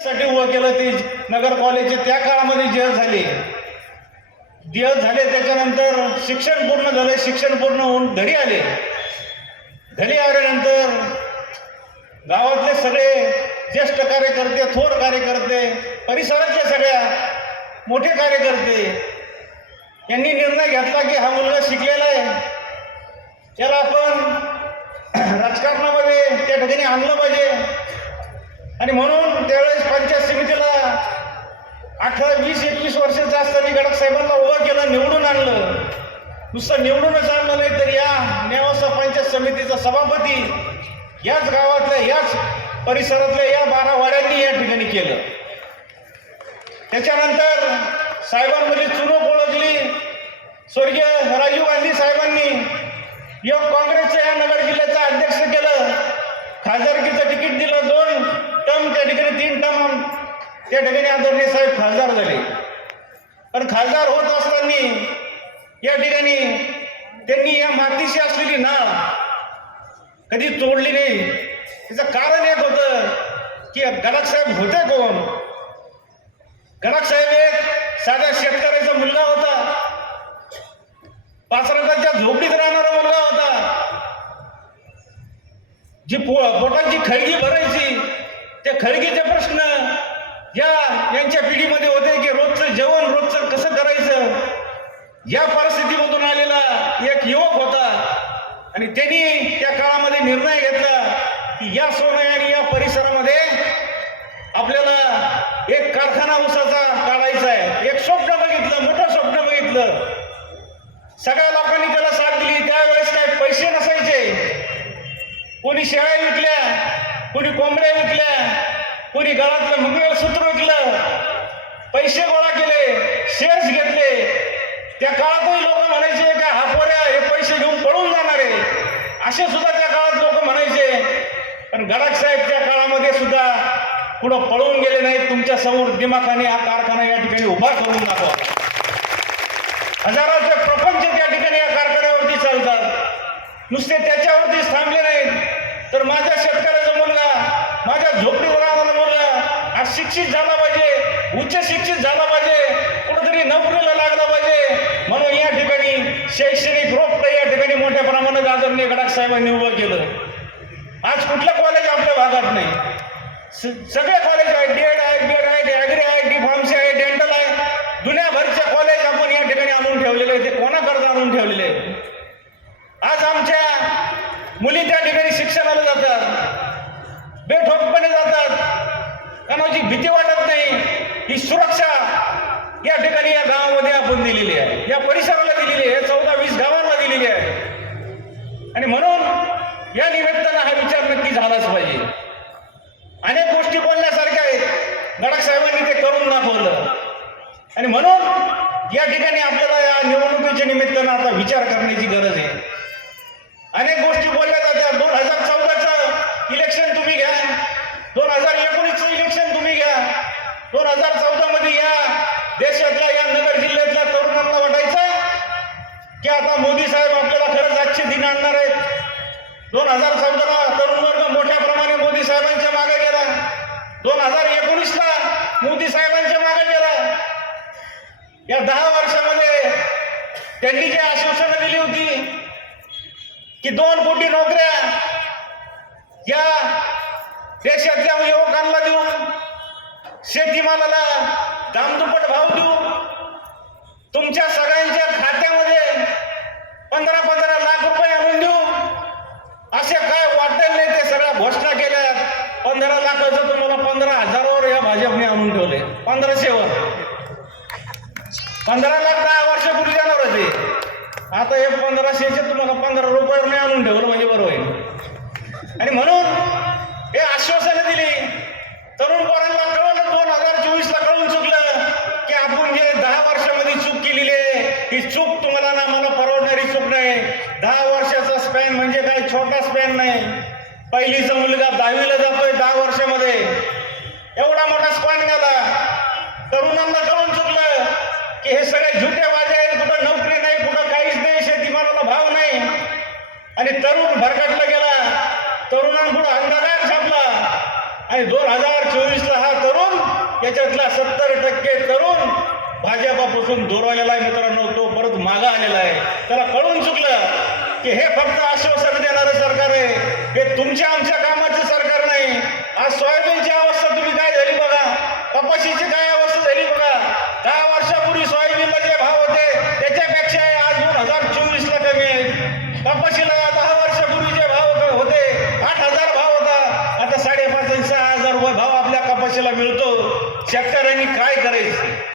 साठी उभं केलं ते नगर कॉलेजचे त्या काळामध्ये जेह झाले. जज झाले त्याच्यानंतर शिक्षण पूर्ण झालं शिक्षण पूर्ण होऊन घरी आले. घरी आल्यानंतर गावातले सगळे ज्येष्ठ कार्यकर्ते थोर कार्यकर्ते परिसरातल्या सगळ्या मोठे कार्यकर्ते यांनी निर्णय घेतला की हा मुलगा शिकलेला आहे. त्याला आपण राजकारणामध्ये त्या ठिकाणी आणलं पाहिजे. आणि म्हणून त्यावेळेस पंचायत समितीला अठरा वीस एकवीस वर्षाचं असताना गडक साहेबांना उभं केलं निवडून आणलं. नुसतं निवडूनच आणलं नाही तर या नेवासा पंचायत समितीचा सभापती याच गावातल्या याच परिसरातल्या या बारा वाड्यांनी या ठिकाणी केलं. त्याच्यानंतर साहेबांमध्ये चुनूक ओळखली. स्वर्गीय राजीव गांधी साहेबांनी योग काँग्रेसच्या या नगर जिल्ह्याचं अध्यक्ष केलं. खासदारकीचं तिकीट दिलं दोन टर्म त्या ठिकाणी तीन टर्म त्या ठिकाणी आदरणीय साहेब खासदार झाले. पण खासदार होत असताना या ठिकाणी त्यांनी या मातीशी असलेली ना कधी तोडली नाही. त्याचं कारण एक होतं की गडाख साहेब होते कोण? गडाख साहेब एक साध्या शेतकऱ्याचा मुलगा होता. पाचराच्या झोपडीत राहणारा मुलगा होता. जी पो पोटाची खळगी भरायची त्या प्रश्न या यांच्या पिढीमध्ये होते की रोजचं जेवण रोजचं कसं करायचं? या परिस्थितीमधून आलेला एक युवक होता आणि त्यांनी त्या काळामध्ये निर्णय घेतला की या सोनया आणि या परिसरामध्ये आपल्याला एक कारखाना उसाचा काढायचा आहे. एक स्वप्न बघितलं मोठं स्वप्न बघितलं. सगळ्या लोकांनी त्याला साथ दिली. त्यावेळेस काय पैसे नसायचे. कोणी शेळ्या विकल्या कुणी कोंबड्या विकल्या कुणी घरातलं गळातलं मंगळसूत्र विकलं पैसे गोळा केले शेअर्स घेतले. त्या काळातही लोक म्हणायचे का हा पोऱ्या हे पैसे घेऊन पळून जाणार. आहे असे सुद्धा त्या काळात लोक म्हणायचे. पण गडाख साहेब त्या काळामध्ये सुद्धा पुढं पळून गेले नाहीत. तुमच्यासमोर दिमाखाने हा कारखाना या ठिकाणी उभा करून दाखवा. हजाराचे प्रपंच त्या ठिकाणी या कारखान्यावरती चालतात. नुसते त्याच्यावरतीच थांबले नाहीत तर माझ्या शेतकऱ्याचा मुलगा माझ्या झोपडीवर राहणारा मुलगा हा शिक्षित झाला पाहिजे उच्च शिक्षित झाला पाहिजे कुठेतरी नोकरीला लागला पाहिजे म्हणून या ठिकाणी शैक्षणिक रोप या ठिकाणी मोठ्या प्रमाणात आदरणीय गडाख साहेबांनी उभं केलं. आज कुठलं कॉलेज आपल्या भागात नाही. स- सगळे कॉलेज आहेत डीएड आहे बीएड आहे ॲग्री आहेत डी फार्मसी आहे डेंटल आहे. दुनियाभरचे कॉलेज आपण या ठिकाणी आणून ठेवलेले आहेत ते कोणाकरता आणून ठेवलेले आज आमच्या मुली त्या ठिकाणी शिक्षणाला जातात. बेठोकपणे जातात. कोणाची भीती वाटत नाही ही सुरक्षा या ठिकाणी या गावामध्ये आपण दिलेली आहे. या परिसराला दिलेली आहे. चौदा वीस गावांना दिलेली आहे. आणि म्हणून या निमित्तानं हा विचार नक्की झालाच पाहिजे. अनेक गोष्टी बोलण्यासारख्या आहेत. गडाख साहेबांनी ते करून दाखवलं. आणि म्हणून या ठिकाणी आपल्याला या निवडणुकीच्या निमित्तानं आता विचार करण्याची गरज आहे. अनेक गोष्टी बोलल्या जातात. दोन हजार चौदाचं इलेक्शन तुम्ही घ्या दोन हजार एकोणीसचं इलेक्शन तुम्ही घ्या दोन हजार चौदा मध्ये या देशातल्या या नगर जिल्ह्यातल्या तरुणांना वाटायचं की आता मोदी साहेब आपल्याला खरंच आजचे दिन आणणार आहेत. दोन हजार चौदाला तरुण वर्ग मोठ्या प्रमाणे मोदी साहेबांच्या मागे गेला. दोन हजार एकोणीसला मोदी साहेबांच्या मागे गेला. या दहा वर्षामध्ये त्यांनी जी आश्वासनं दिली होती की दोन कोटी नोकऱ्या या देशातल्या युवकांना देऊ शेतीमालाला दामदुपट भाव देऊ तुमच्या सगळ्यांच्या खात्यामध्ये पंधरा पंधरा लाख रुपये आणून देऊ असे काय वाटेल नाही ते सगळ्या घोषणा केल्या पंधरा लाखाचं तुम्हाला पंधरा हजारावर या भाजपने आणून ठेवले पंधराशेवर पंधरा लाख दहा वर्षापूर्वी जाणार होते. आता हे पंधराशेचे तुम्हाला पंधरा रुपयावर नाही आणून ठेवलं म्हणजे बरोबर आहे आणि म्हणून हे आश्वासनं दिली. तरुण पोरांना कळलं दोन हजार चोवीसला कळून चुकलं की आपण जे दहा वर्षामध्ये चूक केलेली आहे ही चूक तुम्हाला ना मला परवडणारी चूक नाही. दहा वर्षाचा स्पॅन म्हणजे काही छोटा स्पॅन नाही. पहिलीचा मुलगा दहावीला जातोय दहा वर्षामध्ये. एवढा मोठा स्पॅन गेला. तरुणांना कळून चुकलं. की हे सगळे झुटे वाजे आहेत कुठं नोकरी नाही कुठं काहीच नाही शेतीमालाला भाव नाही. आणि तरुण भरकटला गेला तरुणांपुढे अंधकार छापला. आणि दोन हजार चोवीसला हा तरुण त्याच्यातला सत्तर टक्के तरुण भाजपापासून दोरवलेला आहे मित्रांनो तो परत मागा आलेला आहे. त्याला कळून चुकलं की हे फक्त आश्वासन देणारं सरकार आहे. हे तुमच्या आमच्या कामाचं सरकार नाही आज सोयाबीनची अवस्था तुम्ही काय झाली बघा कपाशीची काय अवस्था झाली बघा दहा वर्षापूर्वी सोयाबीनला जे भाव होते त्याच्यापेक्षा हे आज दोन हजार चोवीसला कमी आहेत कपाशीला दहा वर्षापूर्वी जे भाव होते आठ हजार भाव होता आता साडेपाच आणि सहा हजार रुपये भाव आपल्या कपाशीला मिळतो मी काय करायचं